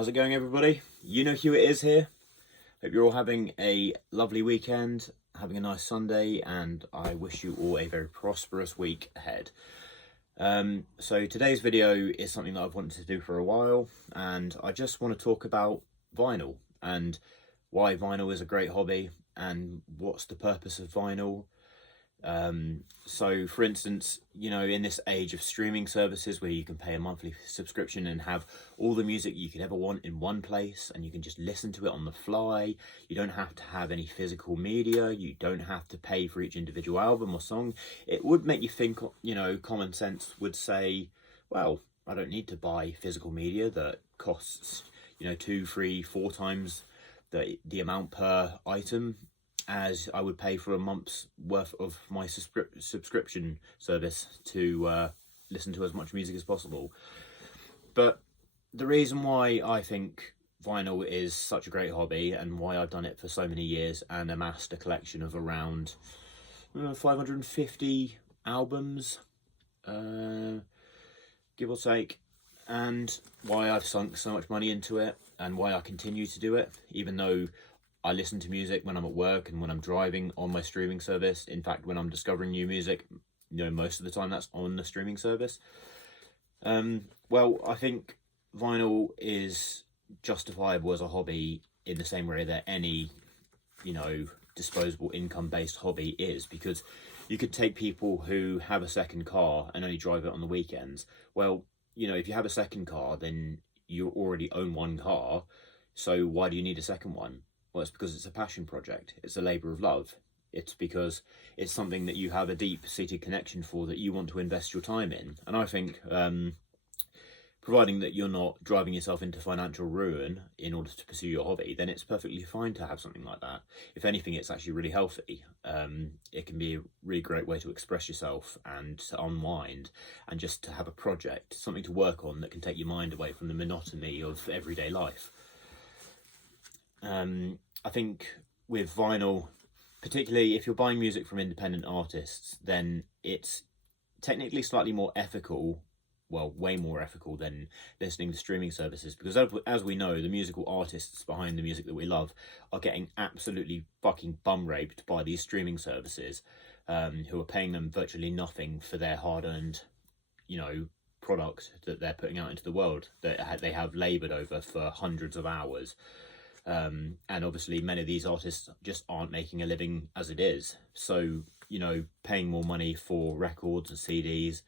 How's it going, everybody? You know who it is here. Hope you're all having a lovely weekend, having a nice Sunday, and I wish you all a very prosperous week ahead. So today's video is something that I've wanted to do for a while, and I just want to talk about vinyl and why vinyl is a great hobby and what's the purpose of vinyl. So for instance, you know, in this age of streaming services where you can pay a monthly subscription and have all the music you could ever want in one place, and you can just listen to it on the fly, you don't have to have any physical media, you don't have to pay for each individual album or song. It would make you think, you know, common sense would say, well, I don't need to buy physical media that costs, you know, 2, 3, 4 times the amount per item as I would pay for a month's worth of my subscription service to listen to as much music as possible. But the reason why I think vinyl is such a great hobby and why I've done it for so many years and amassed a collection of around 550 albums, give or take, and why I've sunk so much money into it and why I continue to do it, even though I listen to music when I'm at work and when I'm driving on my streaming service. In fact, when I'm discovering new music, you know, most of the time that's on the streaming service. Well, I think vinyl is justifiable as a hobby in the same way that any, you know, disposable income-based hobby is, because you could take people who have a second car and only drive it on the weekends. Well, you know, if you have a second car, then you already own one car, so why do you need a second one? Well, it's because it's a passion project. It's a labour of love. It's because it's something that you have a deep-seated connection for, that you want to invest your time in. And I think, providing that you're not driving yourself into financial ruin in order to pursue your hobby, then it's perfectly fine to have something like that. If anything, it's actually really healthy. It can be a really great way to express yourself and to unwind and just to have a project, something to work on that can take your mind away from the monotony of everyday life. I think with vinyl, particularly if you're buying music from independent artists, then it's technically slightly more ethical, well, way more ethical than listening to streaming services, because as we know, the musical artists behind the music that we love are getting absolutely fucking bum raped by these streaming services, who are paying them virtually nothing for their hard-earned, you know, product that they're putting out into the world, that they have laboured over for hundreds of hours. And obviously many of these artists just aren't making a living as it is. So, you know, paying more money for records and CDs,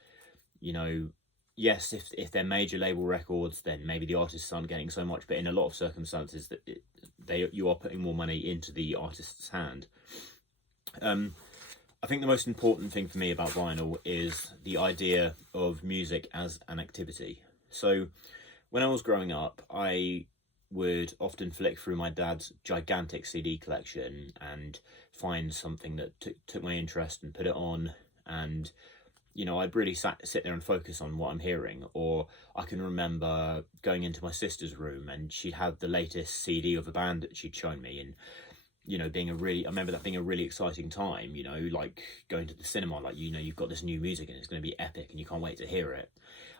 you know, yes, if they're major label records, then maybe the artists aren't getting so much, but in a lot of circumstances that you are putting more money into the artist's hand. I think the most important thing for me about vinyl is the idea of music as an activity. So when I was growing up, I would often flick through my dad's gigantic CD collection and find something that took my interest and put it on, and you know, I'd really sit there and focus on what I'm hearing. Or I can remember going into my sister's room and she'd had the latest CD of a band that she'd shown me, and you know, I remember that being a really exciting time, you know, like going to the cinema, like, you know, you've got this new music and it's going to be epic and you can't wait to hear it.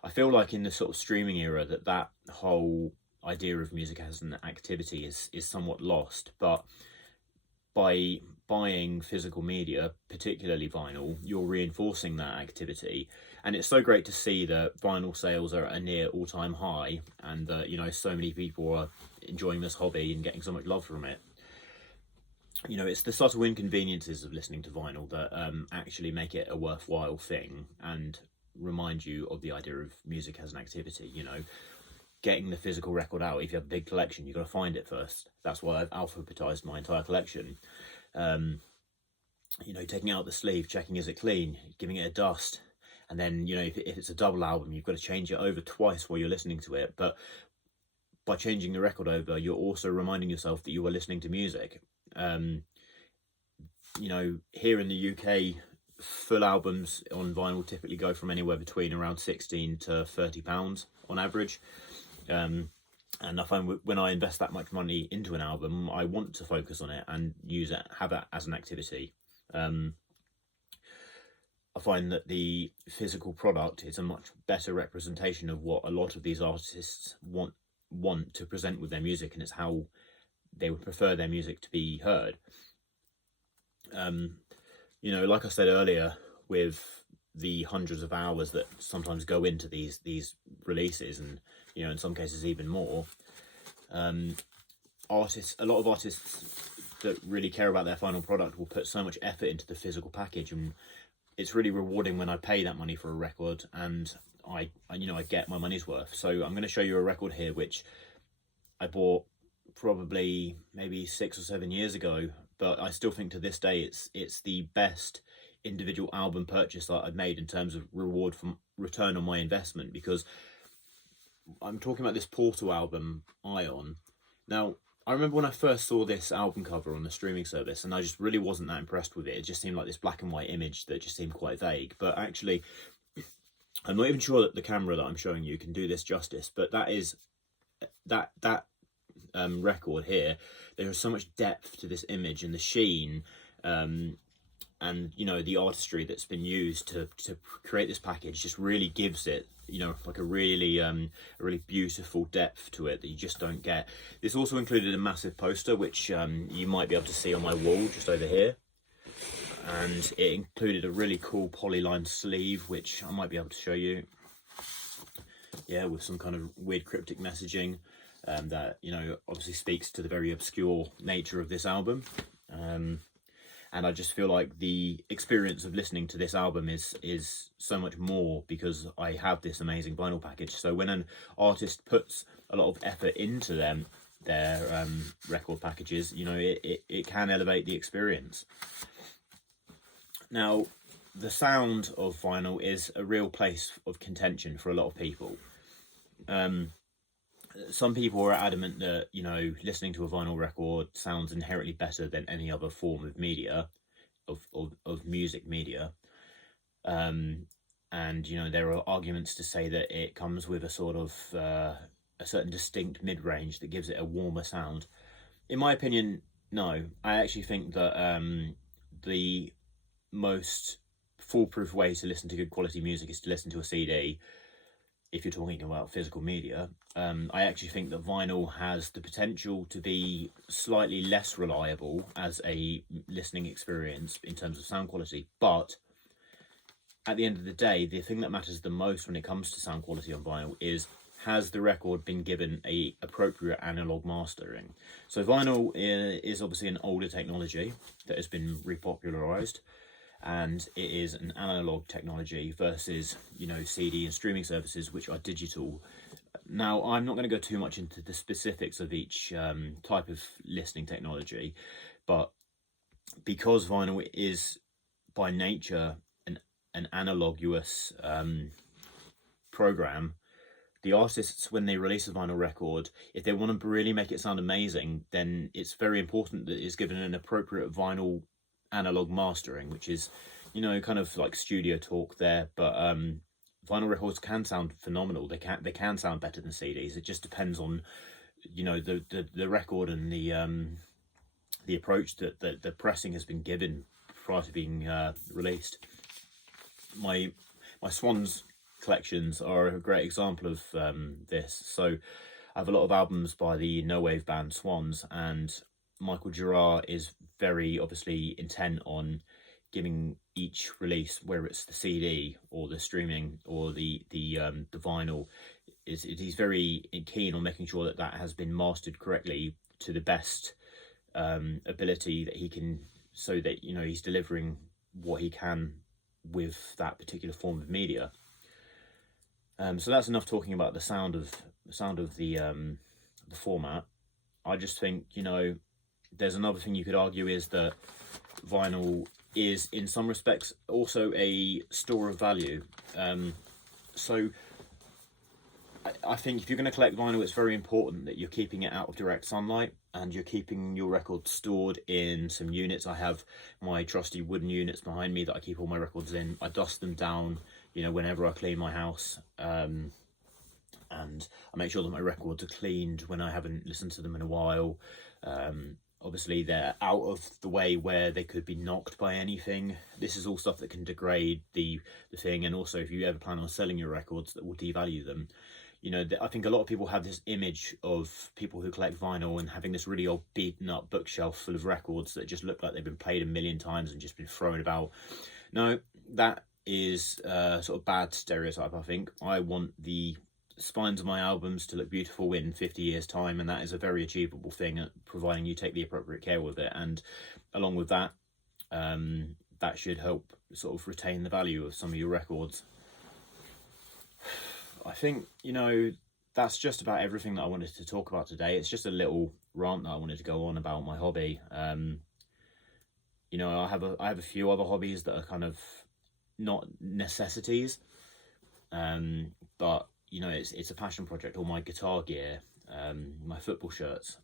I feel like in the sort of streaming era that whole idea of music as an activity is somewhat lost, but by buying physical media, particularly vinyl, you're reinforcing that activity. And it's so great to see that vinyl sales are at a near all-time high, and that, you know, so many people are enjoying this hobby and getting so much love from it. You know, it's the subtle inconveniences of listening to vinyl that actually make it a worthwhile thing and remind you of the idea of music as an activity. You know, getting the physical record out, if you have a big collection, you've got to find it first. That's why I've alphabetized my entire collection. You know, taking out the sleeve, checking is it clean, giving it a dust, and then, you know, if it's a double album, you've got to change it over twice while you're listening to it. But by changing the record over, you're also reminding yourself that you are listening to music. You know, here in the UK, full albums on vinyl typically go from anywhere between around £16 to £30 on average. And I find when I invest that much money into an album, I want to focus on it and have it as an activity. I find that the physical product is a much better representation of what a lot of these artists want want to present with their music, and it's how they would prefer their music to be heard. Like I said earlier, with the hundreds of hours that sometimes go into these releases, and in some cases even more, a lot of artists that really care about their final product will put so much effort into the physical package, and it's really rewarding when I pay that money for a record and I get my money's worth. So I'm going to show you a record here which I bought probably maybe 6 or 7 years ago, but I still think to this day it's the best individual album purchase that I've made in terms of reward from return on my investment, because I'm talking about this Portal album, Ion. Now, I remember when I first saw this album cover on the streaming service, and I just really wasn't that impressed with it. It just seemed like this black and white image that just seemed quite vague. But actually, I'm not even sure that the camera that I'm showing you can do this justice, but that is that record here. There is so much depth to this image, and the sheen, and the artistry that's been used to create this package just really gives it like a really beautiful depth to it that you just don't get. This also included a massive poster which you might be able to see on my wall just over here, and it included a really cool polyline sleeve which I might be able to show you, with some kind of weird cryptic messaging that obviously speaks to the very obscure nature of this album. And I just feel like the experience of listening to this album is so much more because I have this amazing vinyl package. So when an artist puts a lot of effort into their record packages, it can elevate the experience. Now, the sound of vinyl is a real place of contention for a lot of people. Some people are adamant that listening to a vinyl record sounds inherently better than any other form of media, of music media, and there are arguments to say that it comes with a sort of a certain distinct mid-range that gives it a warmer sound. In my opinion, no. I actually think that the most foolproof way to listen to good quality music is to listen to a CD. If you're talking about physical media, I actually think that vinyl has the potential to be slightly less reliable as a listening experience in terms of sound quality. But at the end of the day, the thing that matters the most when it comes to sound quality on vinyl is, has the record been given a appropriate analog mastering? So vinyl is obviously an older technology that has been repopularized, and it is an analog technology versus CD and streaming services which are digital. Now, I'm not going to go too much into the specifics of each type of listening technology, but because vinyl is by nature an analogous program, the artists, when they release a vinyl record, if they want to really make it sound amazing, then it's very important that it's given an appropriate vinyl analog mastering, which is kind of like studio talk there, but vinyl records can sound phenomenal. They can sound better than CDs. It just depends on the record and the approach that the pressing has been given prior to being released. My Swans collections are a great example of this. So I have a lot of albums by the no wave band Swans, and Michael Girard is very obviously intent on giving each release, whether it's the CD or the streaming or the vinyl, he's very keen on making sure that has been mastered correctly to the best ability that he can, so that he's delivering what he can with that particular form of media. So that's enough talking about the sound of the format. I just think there's another thing you could argue is that vinyl is in some respects also a store of value. So I think if you're going to collect vinyl, it's very important that you're keeping it out of direct sunlight and you're keeping your records stored in some units. I have my trusty wooden units behind me that I keep all my records in. I dust them down whenever I clean my house, and I make sure that my records are cleaned when I haven't listened to them in a while. Obviously, they're out of the way where they could be knocked by anything. This is all stuff that can degrade the thing, and also if you ever plan on selling your records, that will devalue them. You know, I think a lot of people have this image of people who collect vinyl and having this really old beaten up bookshelf full of records that just look like they've been played a million times and just been thrown about. No, that is sort of bad stereotype. I think I want the spines of my albums to look beautiful in 50 years time, and that is a very achievable thing, providing you take the appropriate care with it. And along with that, that should help sort of retain the value of some of your records. I think, you know, that's just about everything that I wanted to talk about today. It's just a little rant that I wanted to go on about my hobby. You know, I have a few other hobbies that are kind of not necessities, but you know, it's a passion project. All my guitar gear, my football shirts,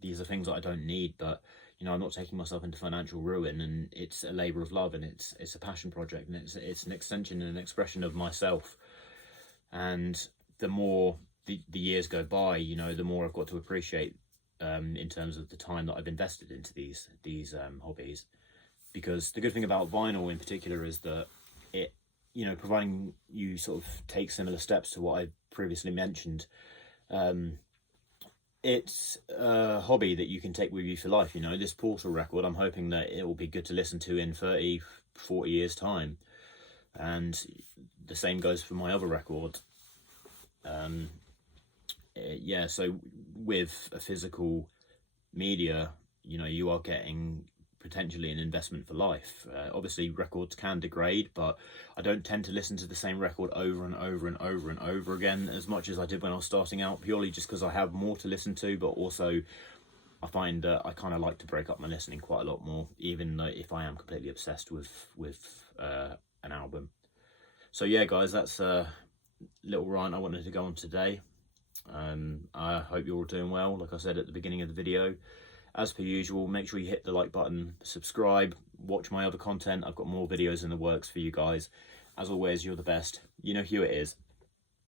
these are things that I don't need, but you know, I'm not taking myself into financial ruin, and it's a labour of love, and it's a passion project, and it's an extension and an expression of myself. And the more the years go by, you know, the more I've got to appreciate in terms of the time that I've invested into these hobbies. Because the good thing about vinyl in particular is that it, you know, providing you sort of take similar steps to what I previously mentioned, it's a hobby that you can take with you for life. You know, this Portal record, I'm hoping that it will be good to listen to in 30, 40 years time. And the same goes for my other record. Yeah, so with a physical media, you know, you are getting potentially an investment for life. Obviously records can degrade, but I don't tend to listen to the same record over and over and over and over again as much as I did when I was starting out, purely just because I have more to listen to, but also I find that I kind of like to break up my listening quite a lot more, even though if I am completely obsessed with an album. So yeah, guys, that's a little rant I wanted to go on today. I hope you're all doing well. Like I said at the beginning of the video, as per usual, make sure you hit the like button, subscribe, watch my other content. I've got more videos in the works for you guys. As always, you're the best. You know who it is.